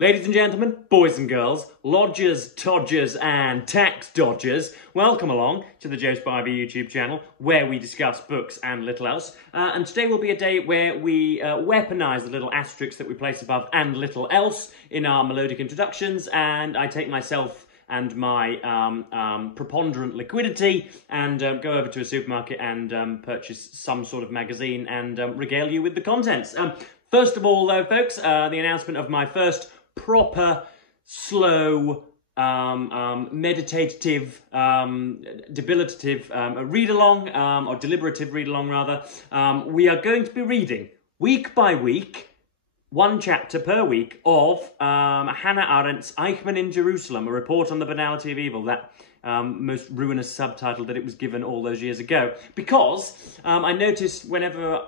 Ladies and gentlemen, boys and girls, lodgers, todgers and tax dodgers, welcome along to the Joe Spivey YouTube channel where we discuss books and little else. And today will be a day where we weaponise the little asterisks that we place above and little else in our melodic introductions, and I take myself and my preponderant liquidity and go over to a supermarket and purchase some sort of magazine and regale you with the contents. First of all though, folks, the announcement of my first proper, slow, meditative, debilitative read-along, or deliberative read-along rather. We are going to be reading, week by week, one chapter per week of Hannah Arendt's Eichmann in Jerusalem, a report on the banality of evil, that most ruinous subtitle that it was given all those years ago. Because I noticed whenever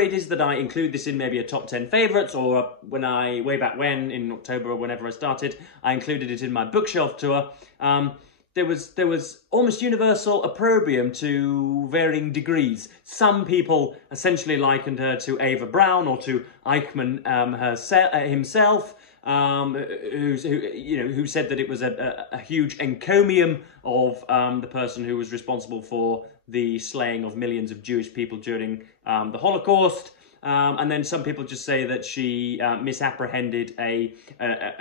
it is that I include this in maybe a top 10 favourites, or way back when, in October or whenever I started, I included it in my bookshelf tour, there was almost universal opprobrium to varying degrees. Some people essentially likened her to Ava Brown or to Eichmann himself, who said that it was a huge encomium of the person who was responsible for the slaying of millions of Jewish people during the Holocaust. And then some people just say that she misapprehended a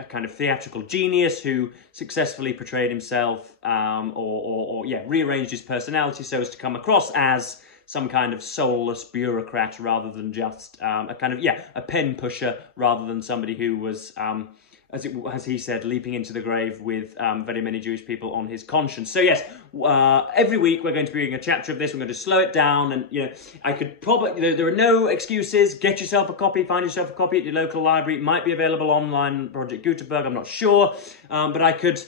kind of theatrical genius who successfully portrayed himself or rearranged his personality so as to come across as some kind of soulless bureaucrat rather than just a pen pusher, rather than somebody who was, as he said, leaping into the grave with very many Jewish people on his conscience. So yes, every week we're going to be reading a chapter of this. We're going to slow it down, and I could probably, there are no excuses. Get yourself a copy, find yourself a copy at your local library. It might be available online, Project Gutenberg, I'm not sure, but I could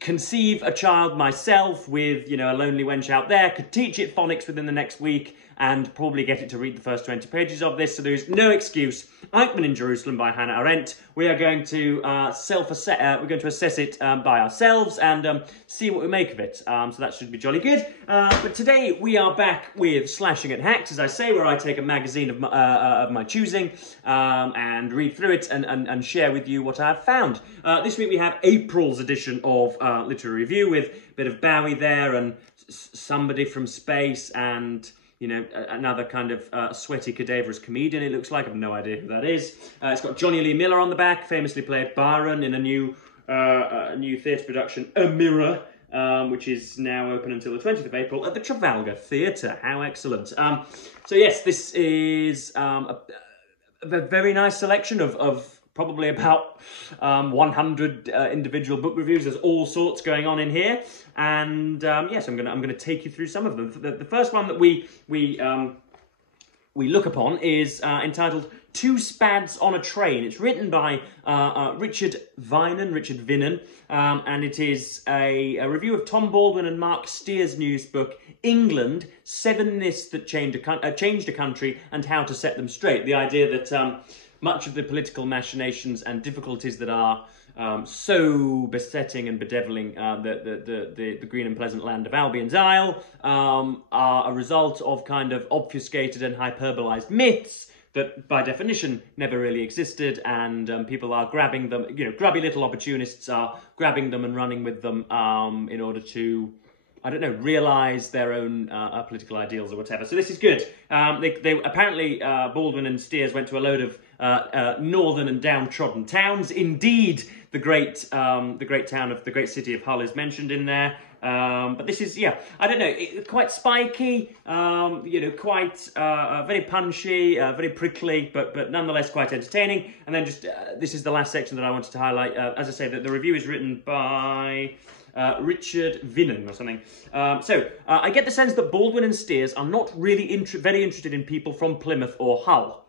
conceive a child myself with, a lonely wench out there, could teach it phonics within the next week, and probably get it to read the first 20 pages of this, so there's no excuse. Eichmann in Jerusalem by Hannah Arendt. We are going to assess it by ourselves and see what we make of it. So that should be jolly good. But today we are back with Slashing at Hacks, as I say, where I take a magazine of my choosing and read through it and share with you what I've found. This week we have April's edition of Literary Review with a bit of Bowie there and somebody from space and another kind of sweaty, cadaverous comedian, it looks like. I have no idea who that is. It's got Johnny Lee Miller on the back, famously played Byron in a new theatre production, A Mirror, which is now open until the 20th of April at the Trafalgar Theatre. How excellent. So yes, this is a very nice selection of probably about 100 individual book reviews. There's all sorts going on in here, and yes, I'm gonna take you through some of them. The first one that we look upon is entitled Two Spads on a Train. It's written by Richard Vinnen, and it is a review of Tom Baldwin and Mark Steer's newest book, England, 7 Myths That Changed a Country and How to Set Them Straight. The idea that much of the political machinations and difficulties that are so besetting and bedeviling the green and pleasant land of Albion's Isle are a result of kind of obfuscated and hyperbolized myths that by definition never really existed, and people are grabbing them, grubby little opportunists are grabbing them and running with them in order to, I don't know, realise their own political ideals or whatever. So this is good. They apparently, Baldwin and Steers went to a load of northern and downtrodden towns. Indeed, the great city of Hull is mentioned in there. But this is, I don't know, quite spiky, quite very punchy, very prickly, but nonetheless quite entertaining. And then just, this is the last section that I wanted to highlight. As I say, the review is written by Richard Vinnen or something. I get the sense that Baldwin and Steers are not really very interested in people from Plymouth or Hull.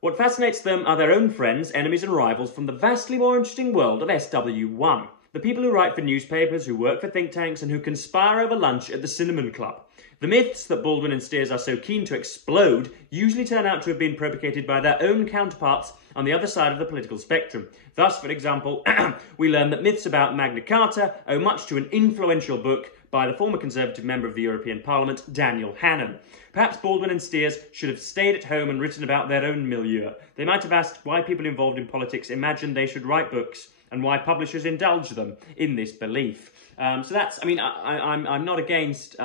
What fascinates them are their own friends, enemies and rivals from the vastly more interesting world of SW1. The people who write for newspapers, who work for think tanks and who conspire over lunch at the Cinnamon Club. The myths that Baldwin and Steers are so keen to explode usually turn out to have been propagated by their own counterparts on the other side of the political spectrum. Thus, for example, we learn that myths about Magna Carta owe much to an influential book by the former Conservative member of the European Parliament, Daniel Hannan. Perhaps Baldwin and Steers should have stayed at home and written about their own milieu. They might have asked why people involved in politics imagined they should write books and why publishers indulge them in this belief. So that's, I mean, I'm not against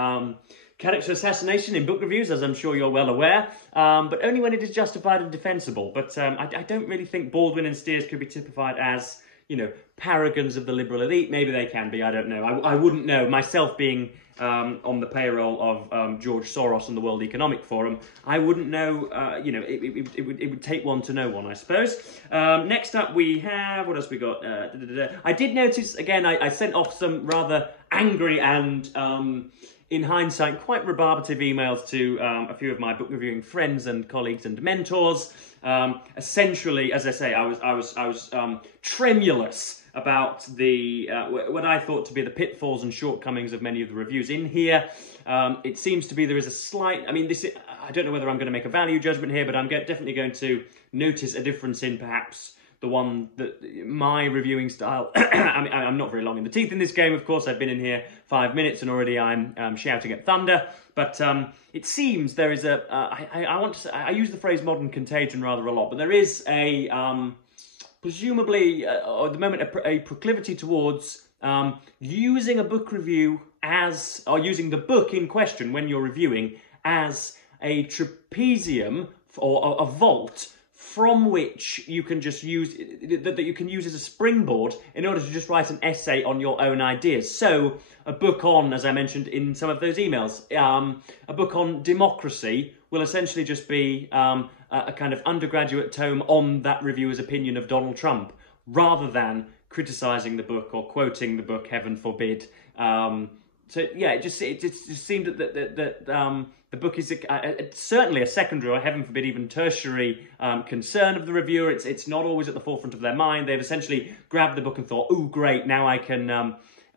character assassination in book reviews, as I'm sure you're well aware, but only when it is justified and defensible. But I don't really think Baldwin and Steers could be typified as, you know, paragons of the liberal elite. Maybe they can be, I don't know. I wouldn't know. Myself being on the payroll of George Soros and the World Economic Forum, I wouldn't know, you know, it would take one to know one, I suppose. Next up we have, what else we got? I did notice, again, I sent off some rather angry and, in hindsight, quite rebarbative emails to a few of my book reviewing friends and colleagues and mentors. Essentially, as I say, I was tremulous about the what I thought to be the pitfalls and shortcomings of many of the reviews in here. It seems to be there is a slight, I mean, I don't know whether I'm going to make a value judgment here, but I'm definitely going to notice a difference in perhaps the one that my reviewing style. I mean, I'm not very long in the teeth in this game, of course. I've been in here 5 minutes and already I'm shouting at thunder. But it seems there is I use the phrase modern contagion rather a lot, but there is a presumably at the moment a proclivity towards using a book review as, or using the book in question when you're reviewing as a trapezium or a vault from which you can just use, that you can use as a springboard in order to just write an essay on your own ideas. So a book on, as I mentioned in some of those emails, a book on democracy will essentially just be a kind of undergraduate tome on that reviewer's opinion of Donald Trump, rather than criticising the book or quoting the book, heaven forbid. So yeah, it just seemed that the book is certainly a secondary or, heaven forbid, even tertiary concern of the reviewer. It's not always at the forefront of their mind. They've essentially grabbed the book and thought, "Oh, great! Now I can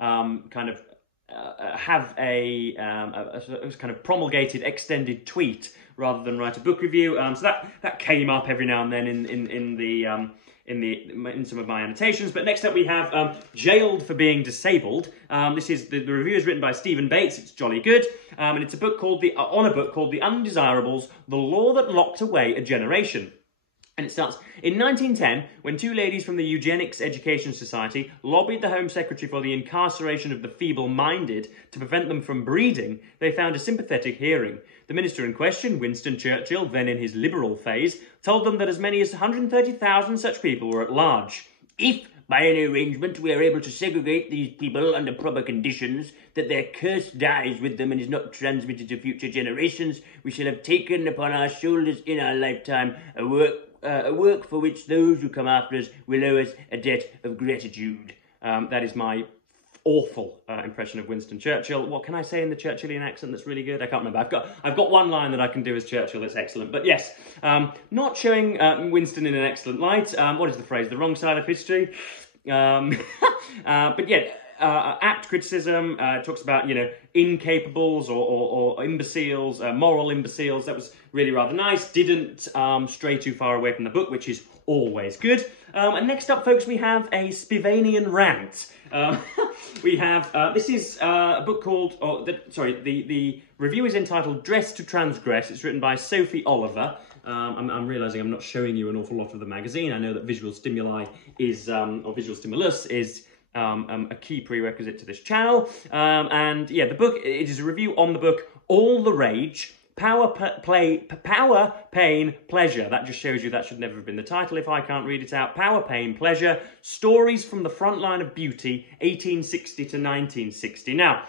kind of have a kind of promulgated extended tweet rather than write a book review." So that came up every now and then in some of my annotations. But next up we have Jailed for Being Disabled. This is the review is written by Stephen Bates. It's jolly good, and it's a book called The Undesirables: The Law That Locked Away a Generation. And it starts, in 1910, when two ladies from the Eugenics Education Society lobbied the Home Secretary for the incarceration of the feeble-minded to prevent them from breeding, they found a sympathetic hearing. The minister in question, Winston Churchill, then in his liberal phase, told them that as many as 130,000 such people were at large. If, by any arrangement, we are able to segregate these people under proper conditions, that their curse dies with them and is not transmitted to future generations, we shall have taken upon our shoulders in our lifetime a work for which those who come after us will owe us a debt of gratitude. That is my awful impression of Winston Churchill. What can I say in the Churchillian accent that's really good? I can't remember. I've got one line that I can do as Churchill that's excellent. But yes, not showing Winston in an excellent light. What is the phrase? The wrong side of history. But yeah, apt criticism. Talks about, you know, incapables or imbeciles, moral imbeciles. That was really rather nice. Didn't stray too far away from the book, which is always good. And next up, folks, we have a Spivanian rant. We have, this is a book called, the review is entitled Dress to Transgress. It's written by Sophie Oliver. I'm realising I'm not showing you an awful lot of the magazine. I know that visual stimuli is, or visual stimulus is a key prerequisite to this channel. And yeah, the book, it is a review on the book All the Rage, Power, Pain, Pleasure. That just shows you that should never have been the title if I can't read it out. Power, Pain, Pleasure, Stories from the Front Line of Beauty, 1860 to 1960. Now,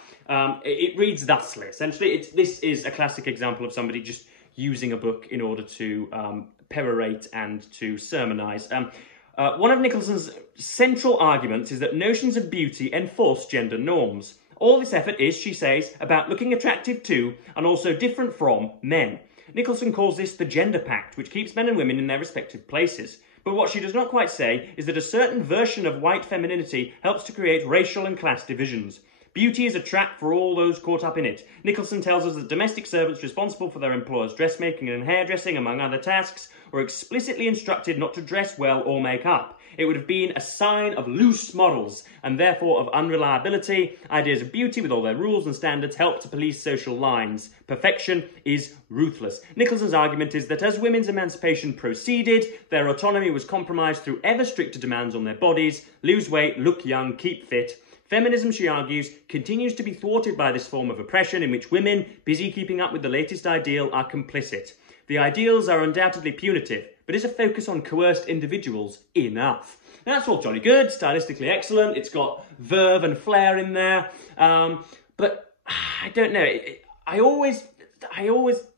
it reads thusly. Essentially, this is a classic example of somebody just using a book in order to perorate and to sermonise. One of Nicholson's central arguments is that notions of beauty enforce gender norms. All this effort is, she says, about looking attractive to, and also different from, men. Nicholson calls this the gender pact, which keeps men and women in their respective places. But what she does not quite say is that a certain version of white femininity helps to create racial and class divisions. Beauty is a trap for all those caught up in it. Nicholson tells us that domestic servants responsible for their employers' dressmaking and hairdressing, among other tasks, were explicitly instructed not to dress well or make up. It would have been a sign of loose morals, and therefore of unreliability. Ideas of beauty, with all their rules and standards, help to police social lines. Perfection is ruthless. Nicholson's argument is that as women's emancipation proceeded, their autonomy was compromised through ever stricter demands on their bodies: lose weight, look young, keep fit. Feminism, she argues, continues to be thwarted by this form of oppression in which women, busy keeping up with the latest ideal, are complicit. The ideals are undoubtedly punitive, but is a focus on coerced individuals enough? Now, that's all jolly good, stylistically excellent, it's got verve and flair in there, but I don't know, I always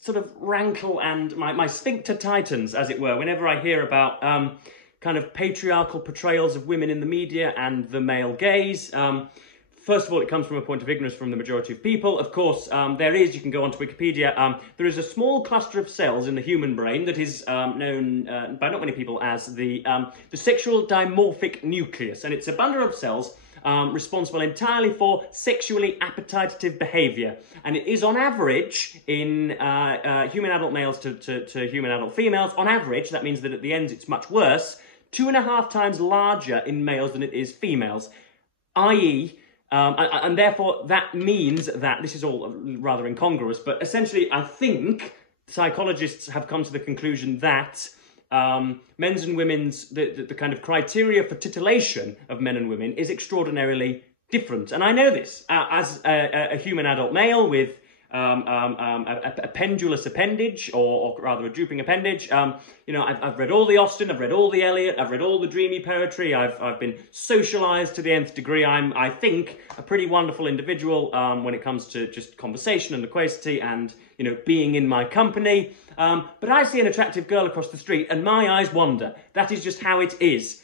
sort of rankle and my sphincter tightens, as it were, whenever I hear about kind of patriarchal portrayals of women in the media and the male gaze. First of all, it comes from a point of ignorance from the majority of people. Of course, you can go onto Wikipedia, there is a small cluster of cells in the human brain that is known by not many people as the sexual dimorphic nucleus. And it's a bundle of cells responsible entirely for sexually appetitive behaviour. And it is on average, in human adult males to human adult females, on average, that means that at the end it's much worse, 2.5 times larger in males than it is females, i.e., and therefore that means that, this is all rather incongruous, but essentially I think psychologists have come to the conclusion that men's and women's, the kind of criteria for titillation of men and women is extraordinarily different. And I know this as a human adult male with a pendulous appendage, or rather a drooping appendage. You know, I've read all the Austen, I've read all the Eliot, I've read all the dreamy poetry, I've been socialised to the nth degree. I'm, I think, a pretty wonderful individual when it comes to just conversation and loquacity and, you know, being in my company. But I see an attractive girl across the street and my eyes wander. That is just how it is.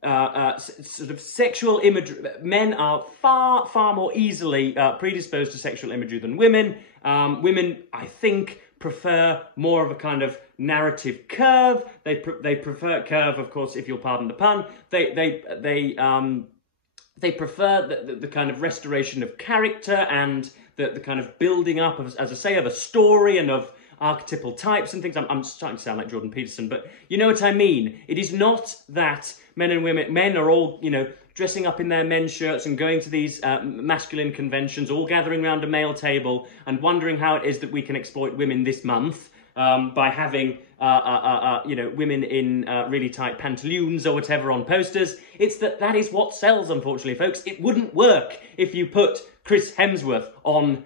Sort of sexual imagery. Men are far more easily predisposed to sexual imagery than women. Women, I think, prefer more of a kind of narrative curve. They prefer curve, of course, if you'll pardon the pun. They prefer the kind of restoration of character and the kind of building up of, as I say, of a story and of archetypal types and things. I'm starting to sound like Jordan Peterson, but you know what I mean. It is not that men are all, you know, dressing up in their men's shirts and going to these masculine conventions, all gathering around a male table and wondering how it is that we can exploit women this month by having, you know, women in really tight pantaloons or whatever on posters. It's that is what sells, unfortunately, folks. It wouldn't work if you put Chris Hemsworth on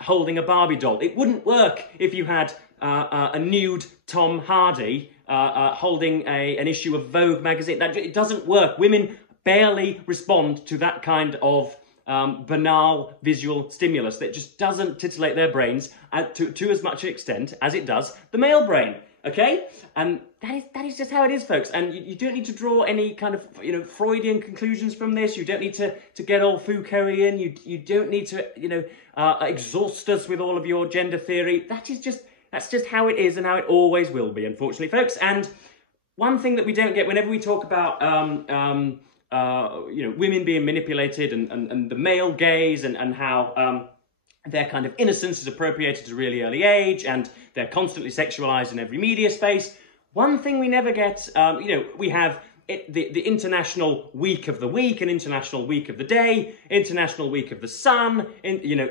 holding a Barbie doll. It wouldn't work if you had a nude Tom Hardy holding an issue of Vogue magazine. It doesn't work. Women barely respond to that kind of banal visual stimulus that just doesn't titillate their brains to as much extent as it does the male brain. Okay? And that is just how it is, folks. And you don't need to draw any kind of, you know, Freudian conclusions from this. You don't need to get all Foucaultian. You don't need to, you know, exhaust us with all of your gender theory. That's just how it is and how it always will be, unfortunately, folks. And one thing that we don't get whenever we talk about, you know, women being manipulated and the male gaze and how their kind of innocence is appropriated at a really early age and they're constantly sexualized in every media space. One thing we never get, you know, we have the International Week of the Week, an International Week of the Day, International Week of the Sun, you know,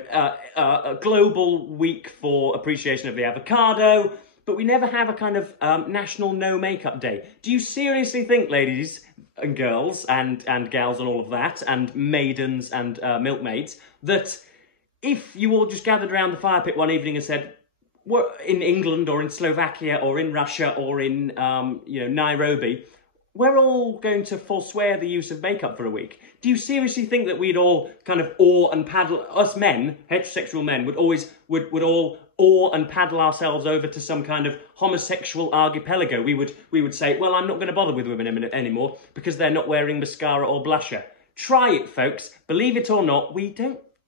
a global week for appreciation of the avocado, but we never have a kind of National No Makeup Day. Do you seriously think, ladies and girls and gals and all of that, and maidens and milkmaids, that if you all just gathered around the fire pit one evening and said, we're in England or in Slovakia or in Russia or in, you know, Nairobi, we're all going to forswear the use of makeup for a week? Do you seriously think that we'd all kind of oar and paddle, us men, heterosexual men, would all oar and paddle ourselves over to some kind of homosexual archipelago? We would say, well, I'm not going to bother with women anymore because they're not wearing mascara or blusher. Try it, folks. Believe it or not, we're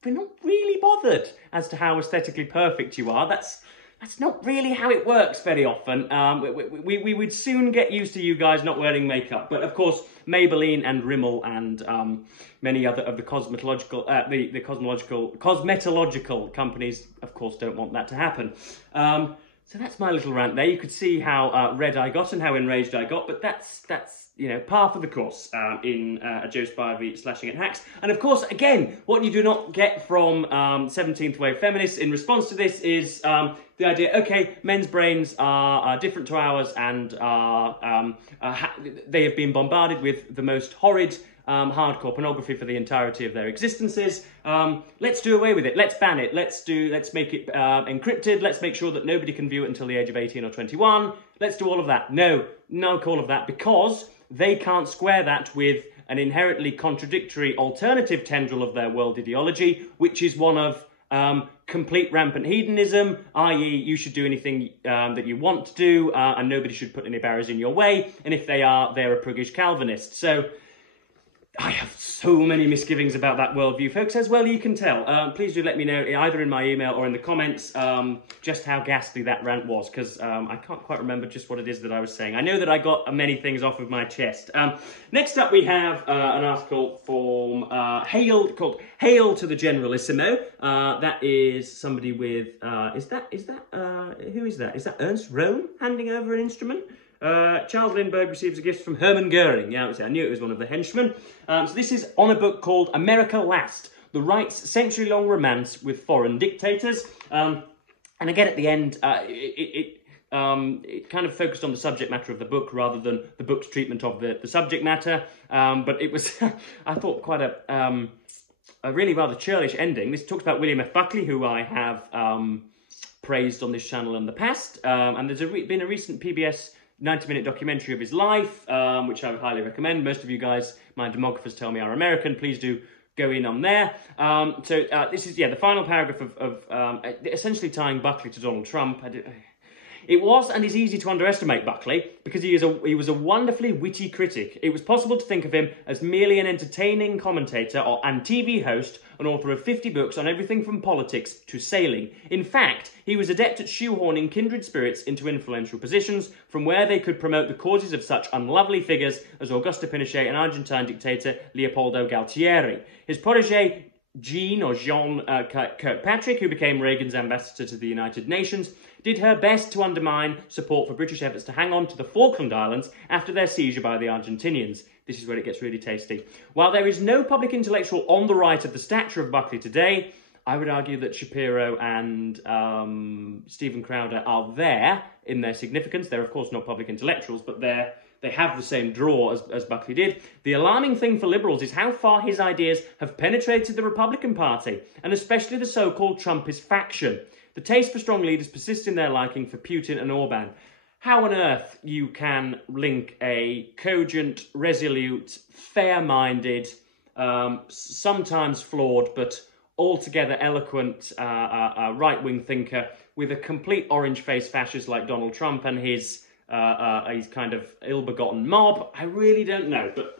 not really bothered as to how aesthetically perfect you are. that's not really how it works very often. We would soon get used to you guys not wearing makeup. But of course, Maybelline and Rimmel and many other of the cosmetological companies, of course, don't want that to happen. So that's my little rant there. You could see how red I got and how enraged I got, but that's you know, par for the course in a Joe Spivey slashing at hacks. And of course, again, what you do not get from 17th wave feminists in response to this is the idea, okay, men's brains are different to ours, and they have been bombarded with the most horrid hardcore pornography for the entirety of their existences. Let's do away with it. Let's ban it. Let's make it encrypted. Let's make sure that nobody can view it until the age of 18 or 21. Let's do all of that. No call of that, because they can't square that with an inherently contradictory alternative tendril of their world ideology, which is one of complete rampant hedonism, i.e. you should do anything that you want to do, and nobody should put any barriers in your way, and if they are, they're a priggish Calvinist. So I have so many misgivings about that worldview, folks, as well you can tell. Please do let me know, either in my email or in the comments, just how ghastly that rant was, because I can't quite remember just what it is that I was saying. I know that I got many things off of my chest. Next up, we have an article from called Hail to the Generalissimo. That is somebody with, who is that? Is that Ernst Röhm handing over an instrument? Charles Lindbergh receives a gift from Hermann Goering. Yeah, I knew it was one of the henchmen. So this is on a book called America Last, the right's century-long romance with foreign dictators. And again, at the end, it kind of focused on the subject matter of the book rather than the book's treatment of the subject matter. But it was, I thought, quite a really rather churlish ending. This talks about William F. Buckley, who I have praised on this channel in the past. And there's been a recent PBS 90-minute documentary of his life, which I would highly recommend. Most of you guys, my demographers, tell me are American. Please do go in on there. This is, the final paragraph of essentially tying Buckley to Donald Trump. It was and is easy to underestimate Buckley because he was a wonderfully witty critic. It was possible to think of him as merely an entertaining commentator and TV host, an author of 50 books on everything from politics to sailing. In fact, he was adept at shoehorning kindred spirits into influential positions from where they could promote the causes of such unlovely figures as Augusto Pinochet and Argentine dictator Leopoldo Galtieri. His protege, Jean Kirkpatrick, who became Reagan's ambassador to the United Nations, did her best to undermine support for British efforts to hang on to the Falkland Islands after their seizure by the Argentinians. This is where it gets really tasty. While there is no public intellectual on the right of the stature of Buckley today, I would argue that Shapiro and Stephen Crowder are there in their significance. They're, of course, not public intellectuals, but they have the same draw as Buckley did. The alarming thing for liberals is how far his ideas have penetrated the Republican Party, and especially the so-called Trumpist faction. The taste for strong leaders persists in their liking for Putin and Orban. How on earth you can link a cogent, resolute, fair-minded, sometimes flawed, but altogether eloquent right-wing thinker with a complete orange-faced fascist like Donald Trump and his kind of ill-begotten mob? I really don't know, but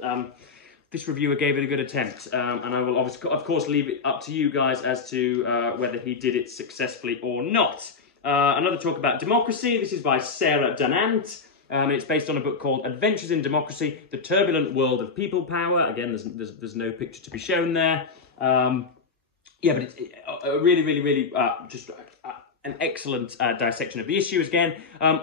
this reviewer gave it a good attempt, and I will, of course, leave it up to you guys as to whether he did it successfully or not. Another talk about democracy. This is by Sarah Dunant. It's based on a book called Adventures in Democracy, The Turbulent World of People Power. Again, there's no picture to be shown there. But it's really just an excellent dissection of the issue. Again,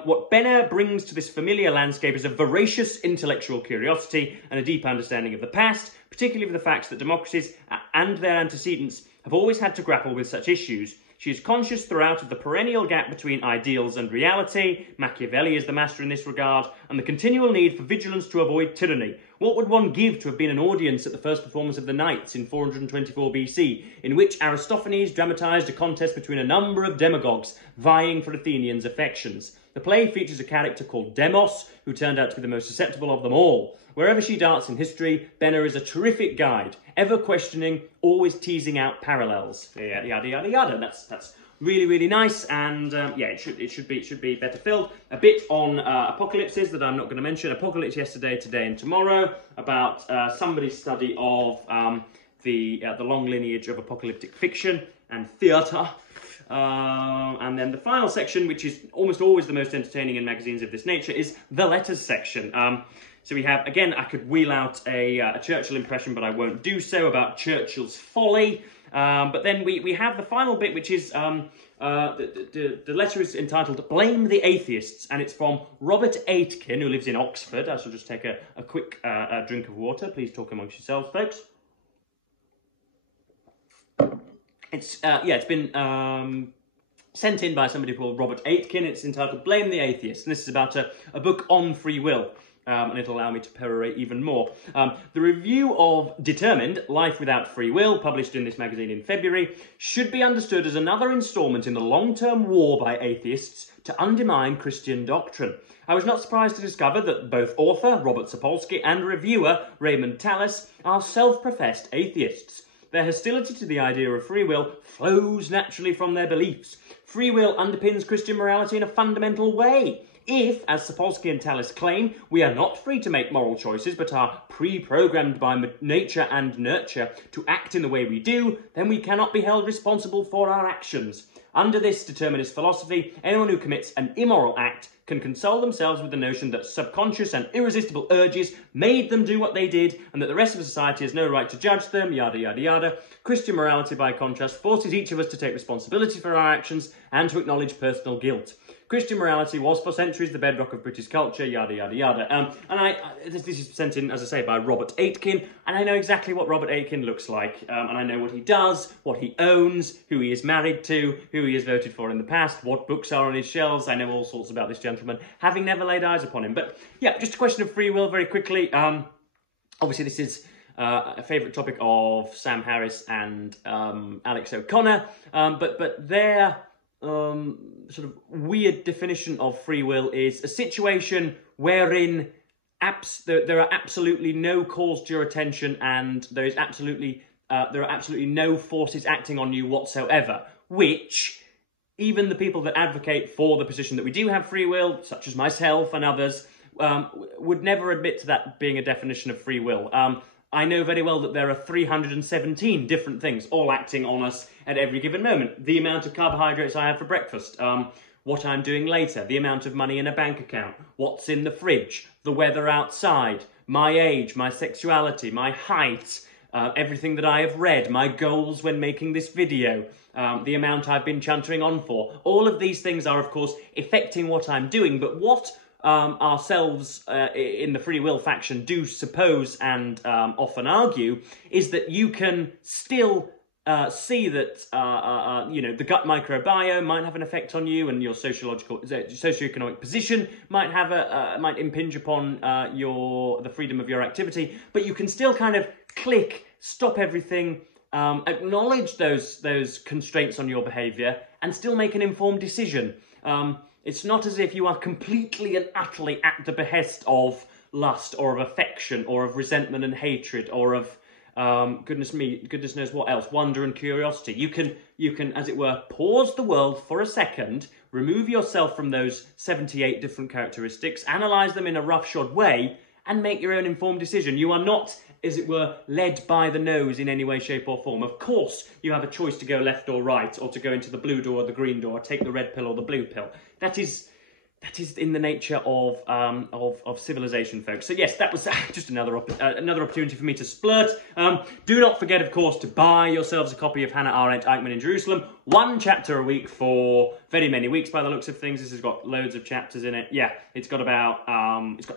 what Benner brings to this familiar landscape is a voracious intellectual curiosity and a deep understanding of the past, particularly of the facts that democracies and their antecedents have always had to grapple with such issues. She is conscious throughout of the perennial gap between ideals and reality. Machiavelli is the master in this regard, and the continual need for vigilance to avoid tyranny. What would one give to have been an audience at the first performance of the Knights in 424 BC, in which Aristophanes dramatised a contest between a number of demagogues vying for Athenians' affections? The play features a character called Demos, who turned out to be the most susceptible of them all. Wherever she darts in history, Benner is a terrific guide, ever questioning, always teasing out parallels. Yada yada yada yada. That's really nice, and it should be better filled. A bit on apocalypses that I'm not going to mention. Apocalypse Yesterday, Today, and Tomorrow, about somebody's study of the long lineage of apocalyptic fiction. and theatre. And then the final section, which is almost always the most entertaining in magazines of this nature, is the letters section. So we have, again, I could wheel out a Churchill impression, but I won't do so, about Churchill's folly. But then we have the final bit, which is, the letter is entitled Blame the Atheists, and it's from Robert Aitken, who lives in Oxford. I shall just take a quick drink of water. Please talk amongst yourselves, folks. It's been sent in by somebody called Robert Aitken. It's entitled Blame the Atheists, and this is about a book on free will. And it'll allow me to perorate even more. The review of Determined, Life Without Free Will, published in this magazine in February, should be understood as another instalment in the long-term war by atheists to undermine Christian doctrine. I was not surprised to discover that both author, Robert Sapolsky, and reviewer, Raymond Tallis, are self-professed atheists. Their hostility to the idea of free will flows naturally from their beliefs. Free will underpins Christian morality in a fundamental way. If, as Sapolsky and Tallis claim, we are not free to make moral choices, but are pre-programmed by nature and nurture to act in the way we do, then we cannot be held responsible for our actions. Under this determinist philosophy, anyone who commits an immoral act can console themselves with the notion that subconscious and irresistible urges made them do what they did, and that the rest of society has no right to judge them, yada yada yada. Christian morality, by contrast, forces each of us to take responsibility for our actions and to acknowledge personal guilt. Christian morality was for centuries the bedrock of British culture, yada, yada, yada. This is sent in, as I say, by Robert Aitken, and I know exactly what Robert Aitken looks like, and I know what he does, what he owns, who he is married to, who he has voted for in the past, what books are on his shelves. I know all sorts about this gentleman, having never laid eyes upon him. But yeah, just a question of free will very quickly. Obviously, this is a favourite topic of Sam Harris and Alex O'Connor, but their sort of weird definition of free will is a situation wherein there are absolutely no calls to your attention, and there are absolutely no forces acting on you whatsoever, which even the people that advocate for the position that we do have free will, such as myself and others, would never admit to that being a definition of free will. I know very well that there are 317 different things all acting on us at every given moment. The amount of carbohydrates I have for breakfast, what I'm doing later, the amount of money in a bank account, what's in the fridge, the weather outside, my age, my sexuality, my height, everything that I have read, my goals when making this video, the amount I've been chuntering on for. All of these things are, of course, affecting what I'm doing, but what ourselves in the free will faction do suppose and often argue is that you can still see that the gut microbiome might have an effect on you, and your socioeconomic position might impinge upon the freedom of your activity, but you can still kind of click, stop everything, acknowledge those constraints on your behaviour, and still make an informed decision. It's not as if you are completely and utterly at the behest of lust or of affection or of resentment and hatred or of goodness knows what else, wonder and curiosity. You can, as it were, pause the world for a second, remove yourself from those 78 different characteristics, analyse them in a roughshod way, and make your own informed decision. You are not, as it were, led by the nose in any way, shape or form. Of course, you have a choice to go left or right, or to go into the blue door or the green door, or take the red pill or the blue pill. That is in the nature of civilization, folks. So yes, that was just another opportunity for me to splurt. Do not forget, of course, to buy yourselves a copy of Hannah Arendt, Eichmann in Jerusalem. 1 chapter a week for very many weeks by the looks of things. This has got loads of chapters in it. Yeah, it's got about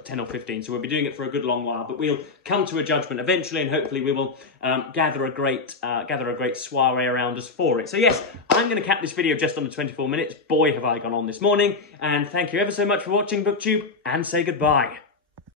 10 or 15, so we'll be doing it for a good long while, but we'll come to a judgment eventually, and hopefully we will gather a great soiree around us for it. So yes, I'm going to cap this video just under 24 minutes. Boy, have I gone on this morning, and thank you ever so much for watching BookTube, and say goodbye.